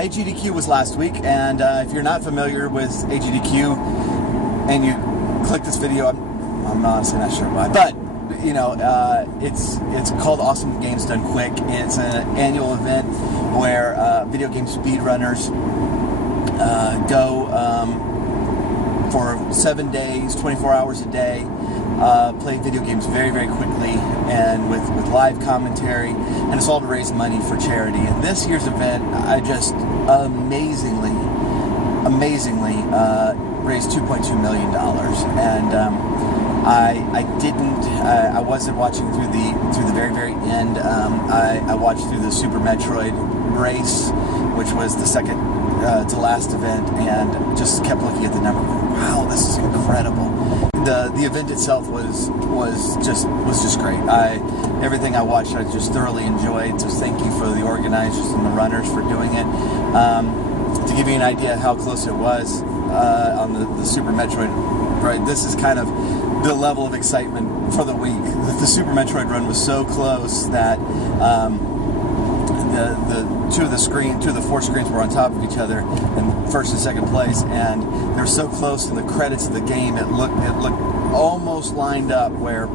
Yeah, AGDQ was last week, and if you're not familiar with AGDQ and you click this video, I'm honestly not sure why, but you know, it's called Awesome Games Done Quick. It's an annual event where video game speedrunners go for 7 days, 24 hours a day, play video games very, very quickly and with live commentary, and it's all to raise money for charity. And this year's event, I just amazingly raised $2.2 million, and I wasn't watching through the very, very end. I watched through the Super Metroid race, which was the second to last event, and just kept looking at the number. Wow, this is incredible. The event itself was just great. Everything I watched, I just thoroughly enjoyed. So thank you for the organizers and the runners for doing it. To give you an idea how close it was on the Super Metroid, right? This is kind of the level of excitement for the week. The Super Metroid run was so close that two of the four screens were on top of each other in first and second place, and they were so close in the credits of the game it looked almost lined up where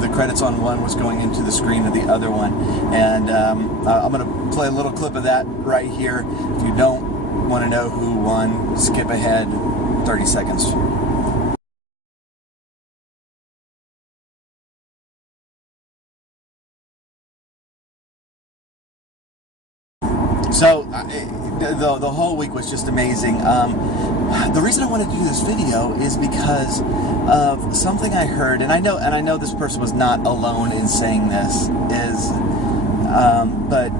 the credits on one was going into the screen of the other one. And I'm going to play a little clip of that right here. If you don't want to know who won, skip ahead 30 seconds. So the whole week was just amazing. The reason I wanted to do this video is because of something I heard, and I know this person was not alone in saying this, but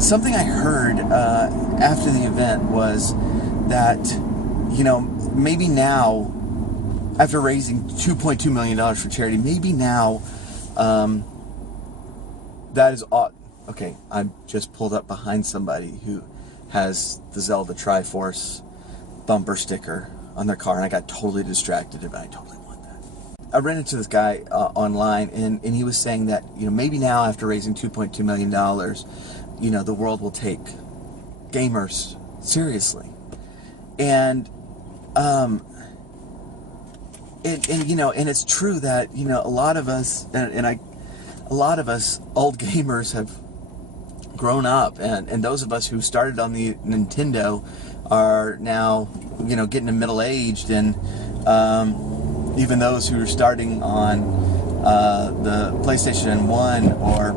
something I heard after the event was that, you know, maybe now, after raising $2.2 million for charity, maybe now that is all. Okay, I just pulled up behind somebody who has the Zelda Triforce bumper sticker on their car, and I got totally distracted, but I totally want that. I ran into this guy online, and he was saying that, you know, maybe now after raising $2.2 million, you know, the world will take gamers seriously. And you know, and it's true that, you know, a lot of us, a lot of us old gamers have grown up, and those of us who started on the Nintendo are now, you know, getting middle-aged, and even those who are starting on the PlayStation 1 or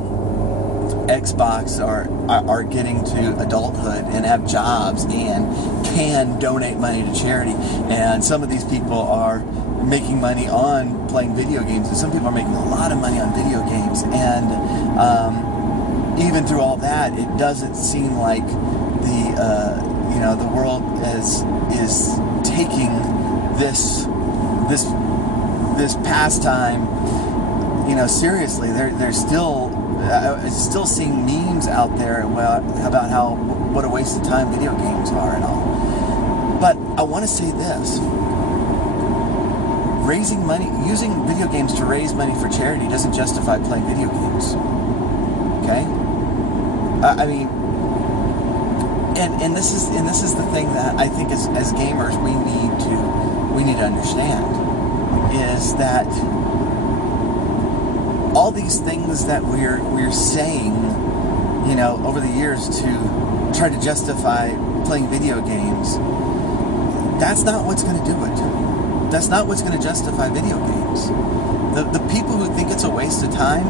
Xbox are getting to adulthood and have jobs and can donate money to charity. And some of these people are making money on playing video games, and some people are making a lot of money on video games. And even through all that, it doesn't seem like you know, the world is taking this pastime, you know, seriously. They're still seeing memes out there about what a waste of time video games are and all. But I want to say this: raising money, using video games to raise money for charity doesn't justify playing video games. Okay? I mean, and this is the thing that I think as gamers we need to understand, is that all these things that we're saying, you know, over the years to try to justify playing video games, that's not what's going to do it. That's not what's going to justify video games. The people who think it's a waste of time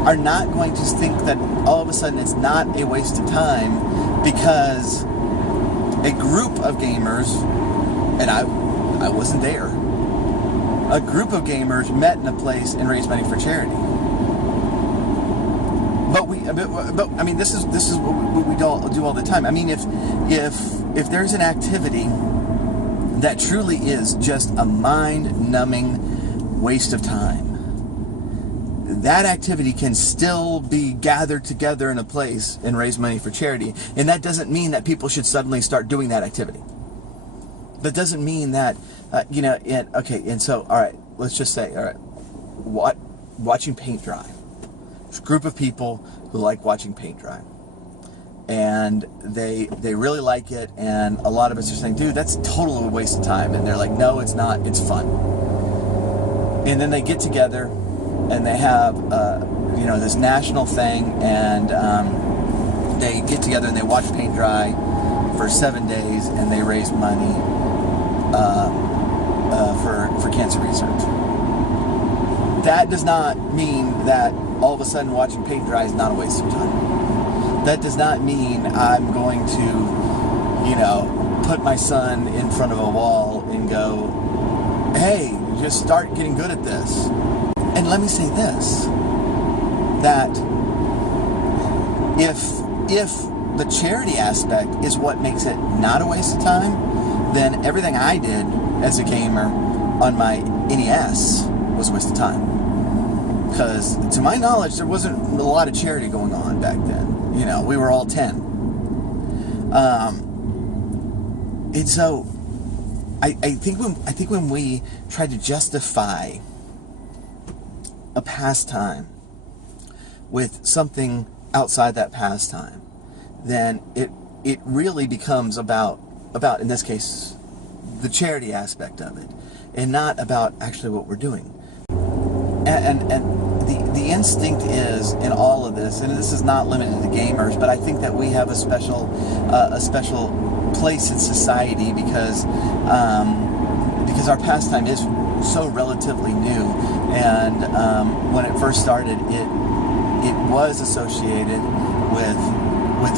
are not going to think that all of a sudden it's not a waste of time because a group of gamers, and I wasn't there, a group of gamers met in a place and raised money for charity. But I mean, this is what we do all the time. I mean, if there's an activity that truly is just a mind-numbing waste of time, that activity can still be gathered together in a place and raise money for charity. And that doesn't mean that people should suddenly start doing that activity. That doesn't mean that, you know, and so, all right, let's just say, all right, watching paint dry. There's a group of people who like watching paint dry. and they really like it, and a lot of us are saying, dude, that's totally a waste of time, and they're like, no, it's not, it's fun. And then they get together and they have this national thing, and they get together and they watch paint dry for 7 days, and they raise money for cancer research. That does not mean that all of a sudden watching paint dry is not a waste of time. That does not mean I'm going to, put my son in front of a wall and go, hey, just start getting good at this. And let me say this, that if the charity aspect is what makes it not a waste of time, then everything I did as a gamer on my NES was a waste of time. Because, to my knowledge, there wasn't a lot of charity going on back then. We were all 10. And so, I think when we try to justify a pastime with something outside that pastime, then it really becomes about in this case the charity aspect of it, and not about actually what we're doing. And the instinct is in all of this, and this is not limited to gamers, but I think that we have a special place in society because our pastime is so relatively new, and when it first started, it was associated with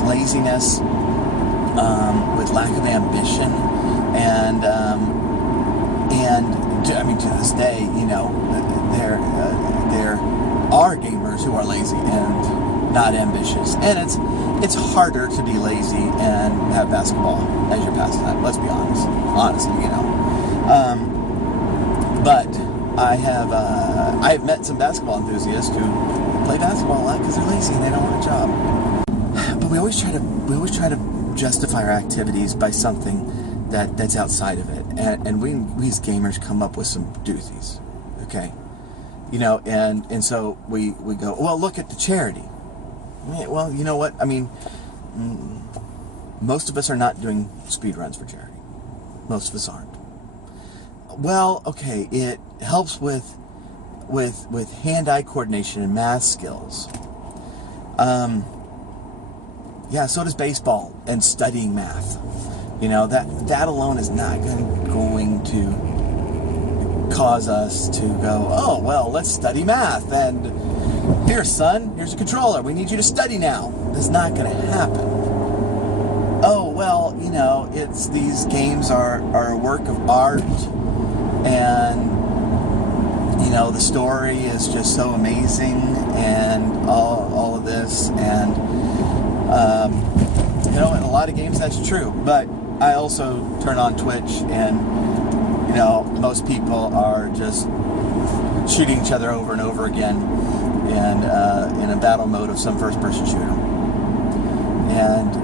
laziness, with lack of ambition, and I mean, to this day, there are gamers who are lazy and not ambitious, and it's harder to be lazy and have basketball as your pastime. Let's be honestly, But I have met some basketball enthusiasts who play basketball a lot because they're lazy and they don't want a job. But we always try to justify our activities by something that's outside of it, and we as gamers come up with some doozies, okay? And so we go, well, look at the charity. Well, you know what? I mean, most of us are not doing speed runs for charity. Most of us aren't. Well, okay, it helps with hand-eye coordination and math skills. Yeah, so does baseball and studying math. That alone is not going to cause us to go, oh, well, let's study math, and here, son, here's a controller, we need you to study now. That's not going to happen. Oh, well, it's these games are a work of art, and the story is just so amazing, and all of this, and in a lot of games that's true, but I also turn on Twitch, and most people are just shooting each other over and over again, and in a battle mode of some first-person shooter, and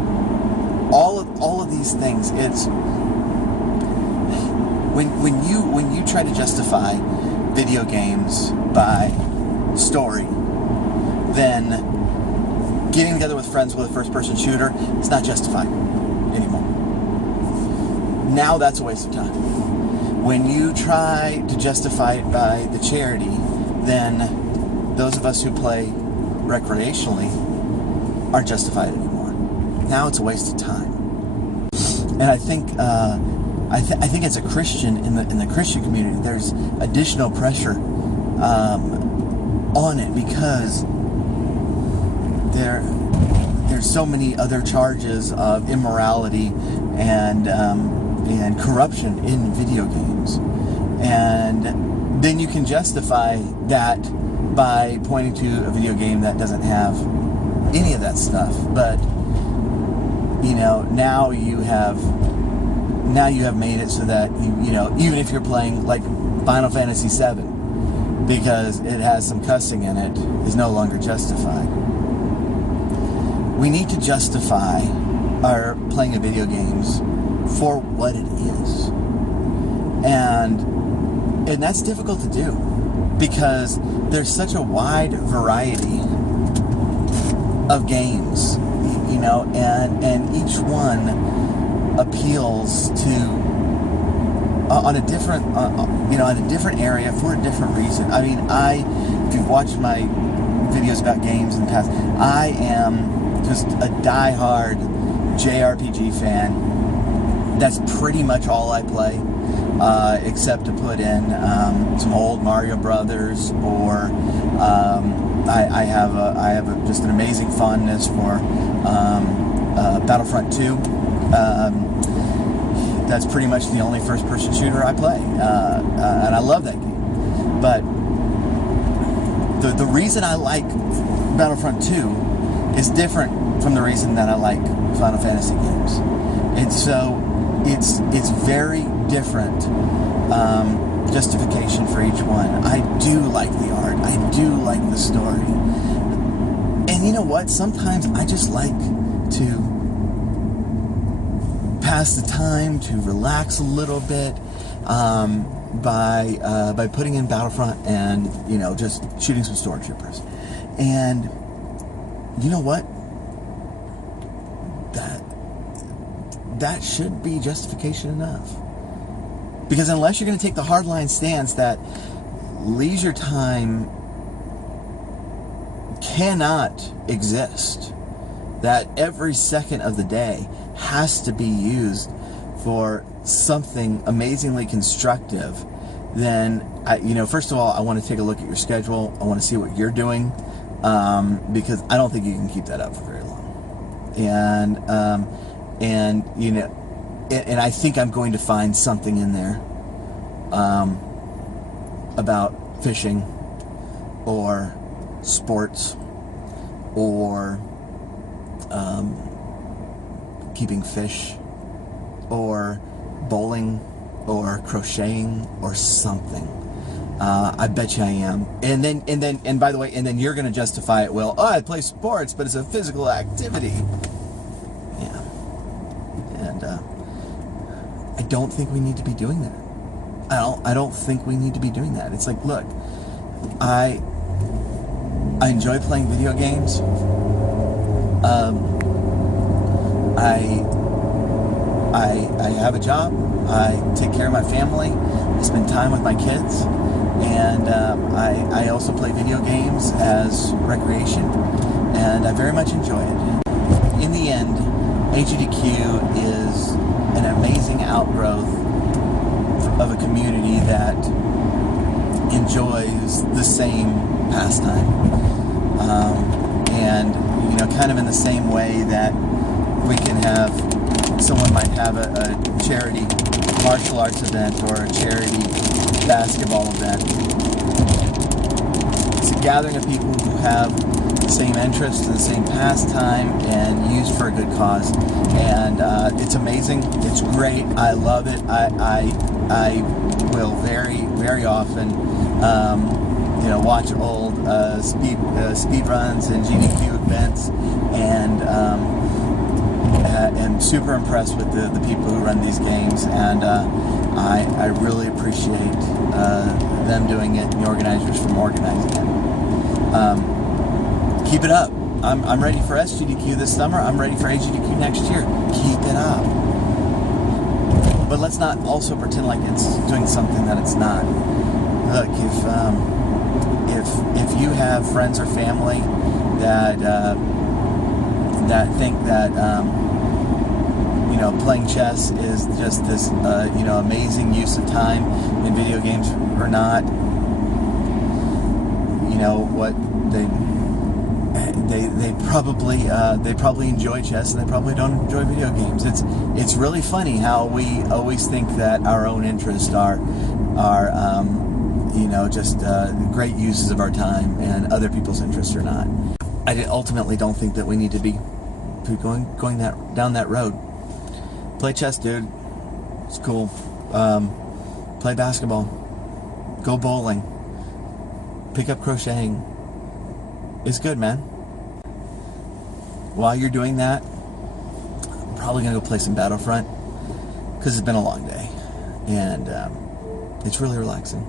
all of these things. It's when you try to justify video games by story, then getting together with friends with a first-person shooter is not justified anymore. Now that's a waste of time. When you try to justify it by the charity, then those of us who play recreationally aren't justified anymore. Now it's a waste of time. And I think as a Christian in the Christian community, there's additional pressure on it because there's so many other charges of immorality and corruption in video games, and then you can justify that by pointing to a video game that doesn't have any of that stuff. But now you have made it so that even if you're playing like Final Fantasy VII, because it has some cussing in it, is no longer justified. We need to justify our playing of video games for what it is, and that's difficult to do because there's such a wide variety of games. and each one appeals to on a different in a different area for a different reason. I mean, if you've watched my videos about games in the past, I am just a die-hard JRPG fan. That's pretty much all I play, except to put in some old Mario Brothers, or I have just an amazing fondness for Battlefront 2. That's pretty much the only first-person shooter I play, and I love that game. But the reason I like Battlefront 2 is different from the reason that I like Final Fantasy games. And so it's very different justification for each one. I do like the art. I do like the story. And you know what? Sometimes I just like to pass the time, to relax a little bit by putting in Battlefront and just shooting some stormtroopers. And you know what? That should be justification enough. Because unless you're going to take the hardline stance that leisure time cannot exist, that every second of the day has to be used for something amazingly constructive, then first of all, I want to take a look at your schedule. I want to see what you're doing, because I don't think you can keep that up for very long. And I think I'm going to find something in there about fishing or sports or keeping fish or bowling or crocheting or something. I bet you I am. And by the way, you're going to justify it. Well, I play sports, but it's a physical activity. Yeah. And I don't think we need to be doing that. I don't think we need to be doing that. It's like, look, I enjoy playing video games. I have a job. I take care of my family. I spend time with my kids, and I also play video games as recreation, and I very much enjoy it. In the end, AGDQ is an amazing outgrowth of a community that enjoys the same pastime, and kind of in the same way that we can have, someone might have a charity martial arts event or a charity basketball event. It's a gathering of people who have the same interests and the same pastime, and used for a good cause. And it's amazing. It's great. I love it. I will very, very often watch old speed runs and GDQ events, and am super impressed with the people who run these games, and I really appreciate them doing it, and the organizers from organizing it. Keep it up. I'm ready for SGDQ this summer. I'm ready for AGDQ next year. Keep it up. But let's not also pretend like it's doing something that it's not. Look, if you have friends or family that think that playing chess is just this amazing use of time in video games or not, what they probably enjoy chess, and they probably don't enjoy video games. It's really funny how we always think that our own interests are just great uses of our time, and other people's interests are not. I ultimately don't think that we need to be going down that road. Play chess, dude. It's cool. Play basketball. Go bowling. Pick up crocheting. It's good, man. While you're doing that, I'm probably going to go play some Battlefront, because it's been a long day, and it's really relaxing.